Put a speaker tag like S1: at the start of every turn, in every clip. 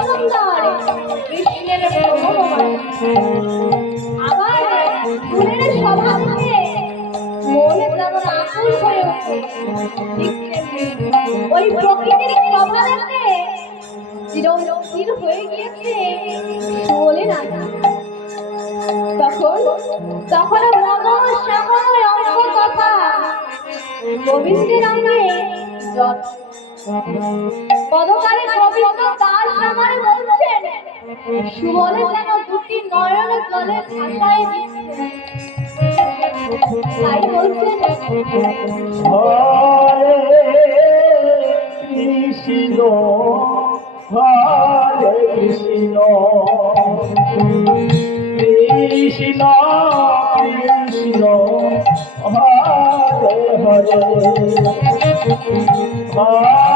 S1: সুন্দর কৃষ্ণের আবার ফুলের সভা থেকে মনে যেমন আকুল হয়ে ওঠে ওই প্রকৃতির সভা চিরস্থির হয়ে গিয়েছে বলে না তখন তখন মদন শ্যামল অঙ্গ কথা গোবিন্দের অঙ্গে জল পদকারে গোবিন্দ দাস আমার বলছেন সুবলে যেন দুটি নয়ন জলের ভাষায় তাই বলছেন
S2: কৃষ্ণ হরে কৃষ্ণ। কৃষ্ণ কৃষ্ণ হরে হরে হরে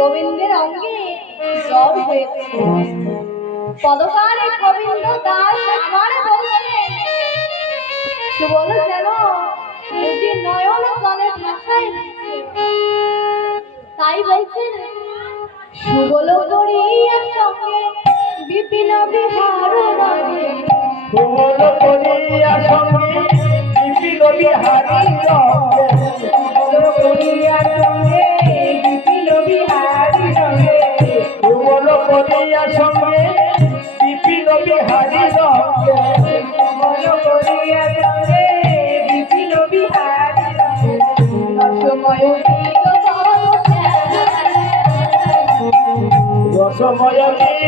S1: গোবিন্দের অঙ্গে জ্বর হয়েছে। পদকারে গোবিন্দ দাস একবারে বলছেন সুবল যেন যদি নয়ন জলের মাথায় তাই বলছে সুবল করিয়া সঙ্গে বিপিন বিহার
S2: সুবল সঙ্গে বিপিন বিহার সুবল সঙ্গে লইয়া সঙ্গে বিপিন বিহারি
S1: রঙ্গে
S2: মন করিয়া সঙ্গে বিপিন বিহারি রসময়
S1: রসময়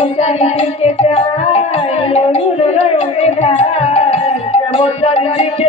S1: কেমন চারিদিকে চাই
S2: অনুর রঙে ধার
S1: কেমন চারিদিকে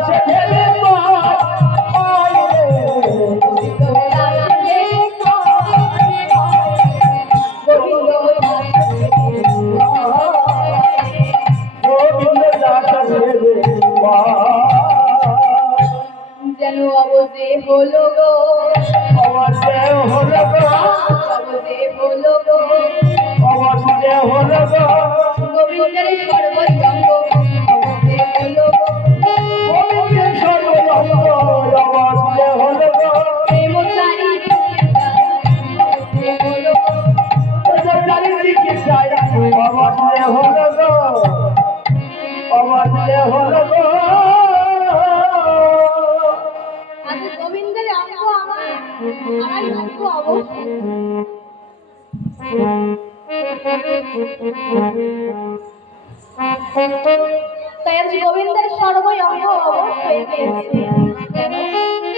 S1: গোবিন্দের সর্বই অঙ্গ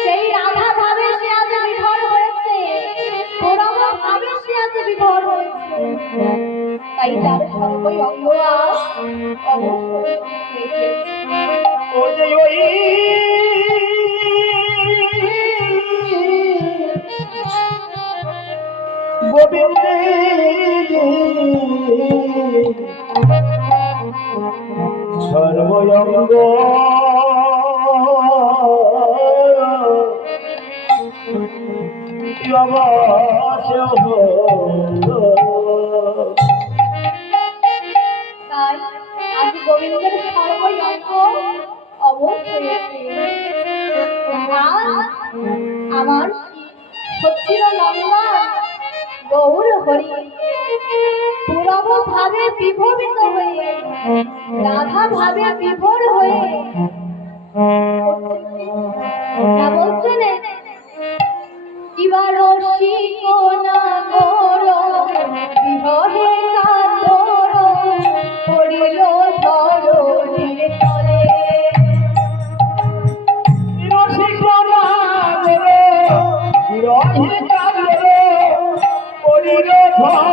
S1: সেই রাধা ভাবে সে আজ বিভোর হয়েছে। গৌরব ভাবে সে আজ বিভোর হয়েছে। তাই তার সর্বই অঙ্গ আজ
S2: গোবিন্দে সর্বঙ্গ
S1: তাই আজ গোবিন্দের সর্বই অঙ্গ অবশ্যই আমার হচ্ছিল লম্বা গৌর হরি। পুরব ভাবে বিভবিত হয়ে, রাধা ভাবে বিভোর হয়ে। বলছেন, এবার কোনা গোর বিহরে যেন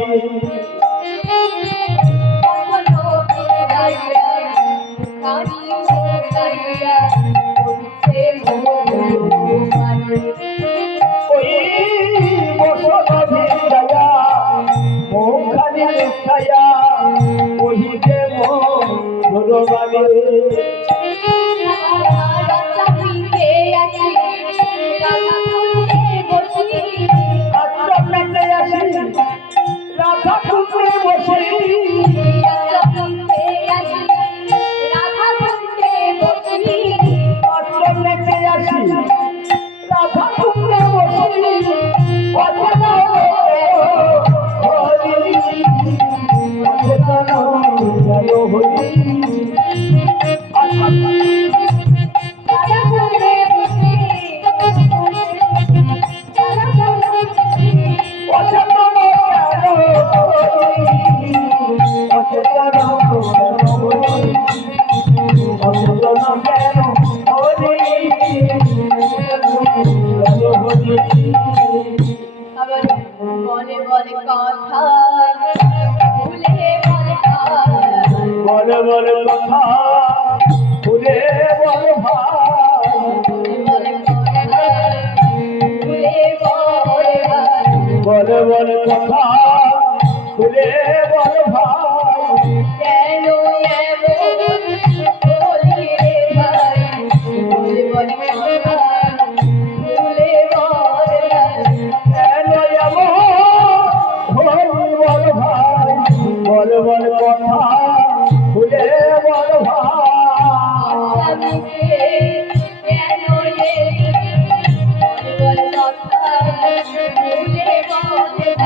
S1: Thank you.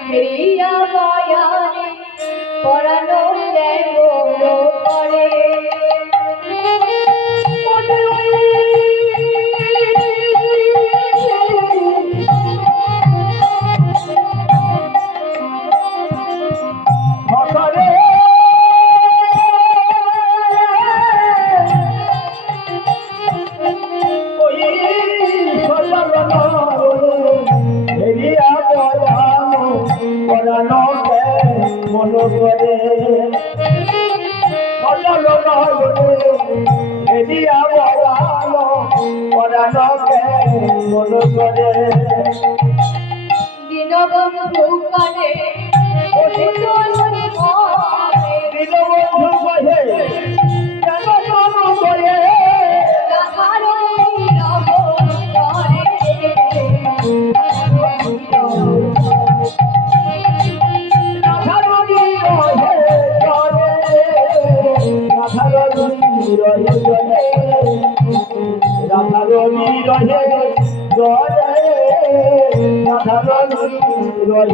S1: ফেরিয়া বয়ানে পরানো দেয় গৌর
S2: মন করে
S1: দীনবন্ধু করে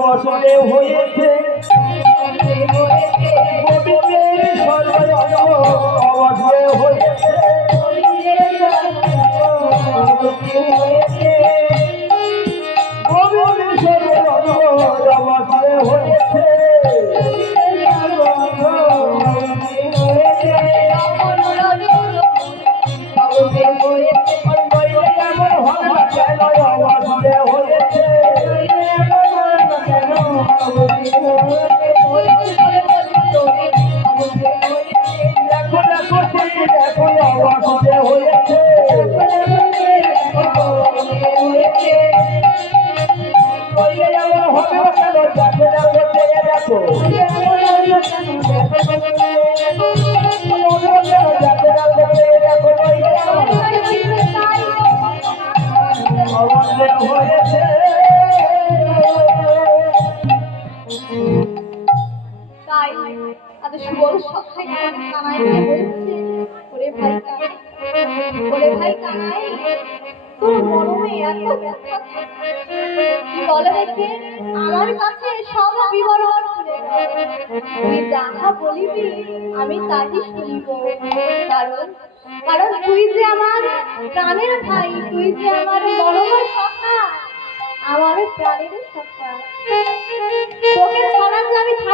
S2: অবসরে হয়েছে।
S1: হয়েছে।
S2: গোবিন্দের অবসরে হয়েছে সর্বজন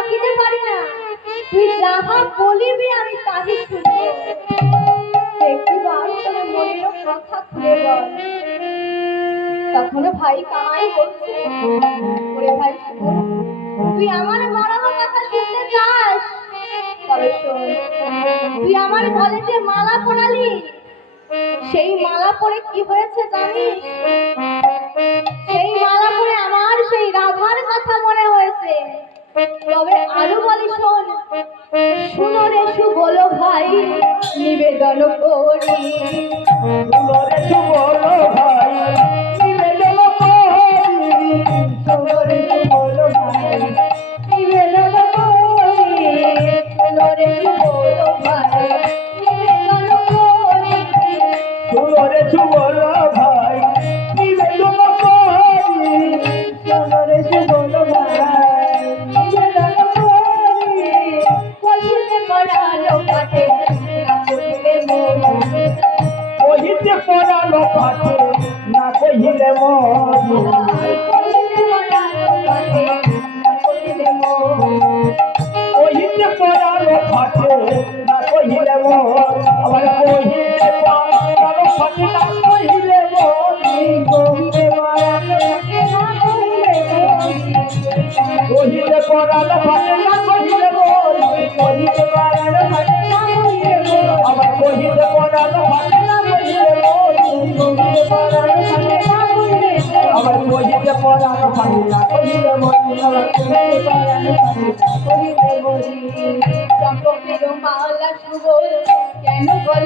S1: থাকিতে পারি না। তুই যাহা বলিবি আমি তাহি শুনব। তোর মনের কথা খুলে বল। ভাই ওরে ভাই তুই আমার মরম কথা শুনতে চাস? তবে তুই আমার মালা পরালি, সেই মালা পরে কি হয়েছে জানিস? সেই মালা পরে আমার সেই তবে আরও বলি শোন, শুনো
S2: রে সুবল ভাই, নিবেদন করি।
S1: শুনো রে সুবল ভাই, নিবেদন করি।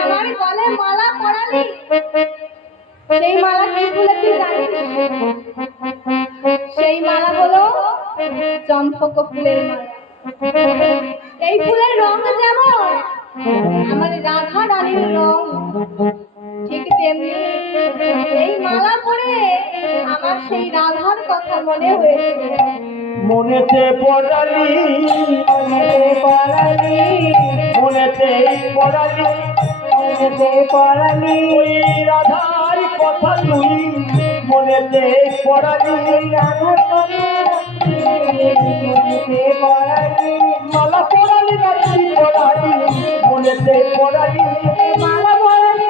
S2: আমার
S1: গলে সেই সেই মালা হলো চম্পক ফুলের মালা। এই ফুলের রং যেমন আমার রাধা রানীর রং, ঠিক তেমনি এই মালা পরে আমার সেই রাধার কথা মনে হয়েছে।
S2: মনেতে পড়ালি মনেতে পড়ালি। মনেতে পড়ালি। মনেতে পড়ালি। ওই রাধার কথা তুই মনেতে পড়ালি। রাধার কথা মনেতে পড়ালি। মালা পড়ালি রাধি পড়ালি মনেতে পড়ালি। মালা পড়ালি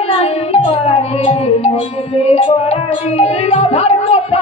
S2: পড়ালি মনেতে পড়ালি। রাধার কথা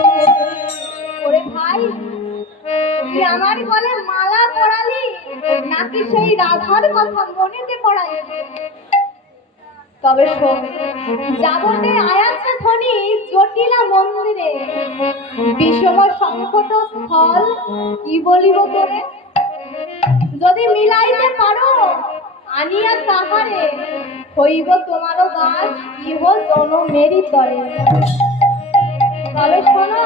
S2: আমার
S1: মালা নাকি সেই রাধার কথা মনেতে তবে শোন ধ্বনি জটিলা মন্দিরে। বিষম সংকট স্থল কি বলিব যদি মিলাইতে পারো, আনিয়া তাহারে, হইব তোমারও গাছ ইহ জনমেরই তরে। তবে শোনো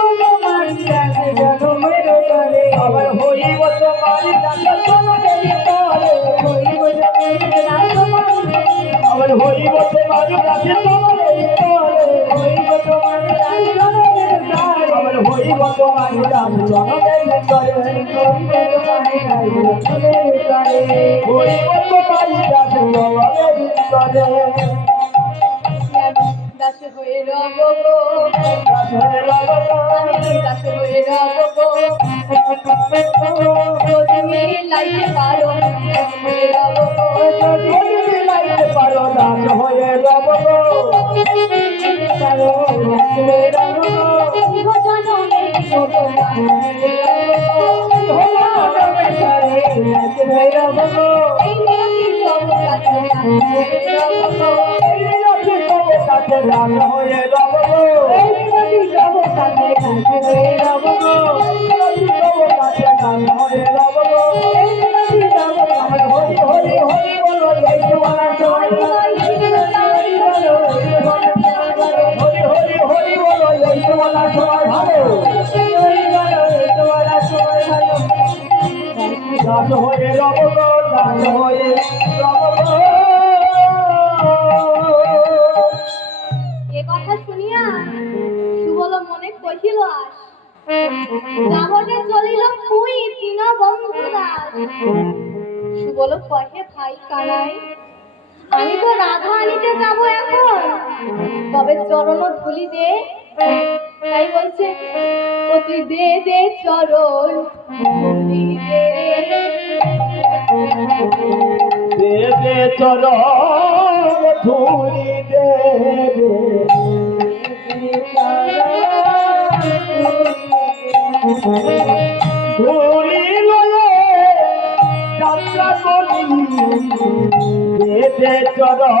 S2: দাস জনমের
S1: মিলাইতে পারো দাস হয়ে রব
S2: দাস হয়ে রব গো
S1: এই রব
S2: কাছে হয়ে রব গো
S1: কহিল আস যাবনে চলিল তুই তিন বন্ধু দাস সুবল কহে, ভাই কানাই আমি তো রাধা আনিতে যাব এখন। তবে চরণ ধুলি দে। তাই বলছে ও দে দে চরণ ধুলি দে
S2: দেবে চরণ ধুলি চরণ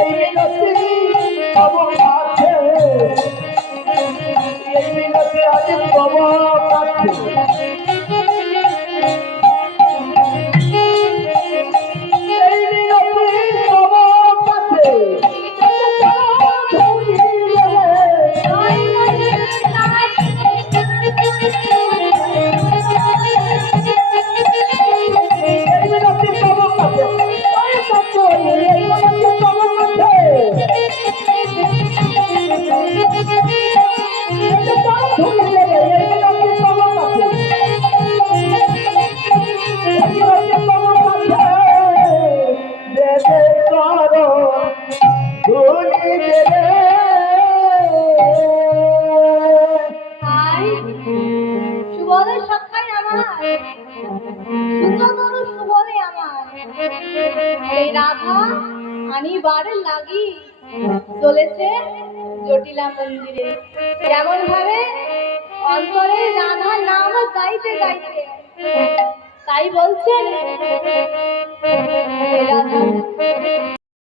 S2: এই মিনতি তব কাছে এই আজ তোমার কাছে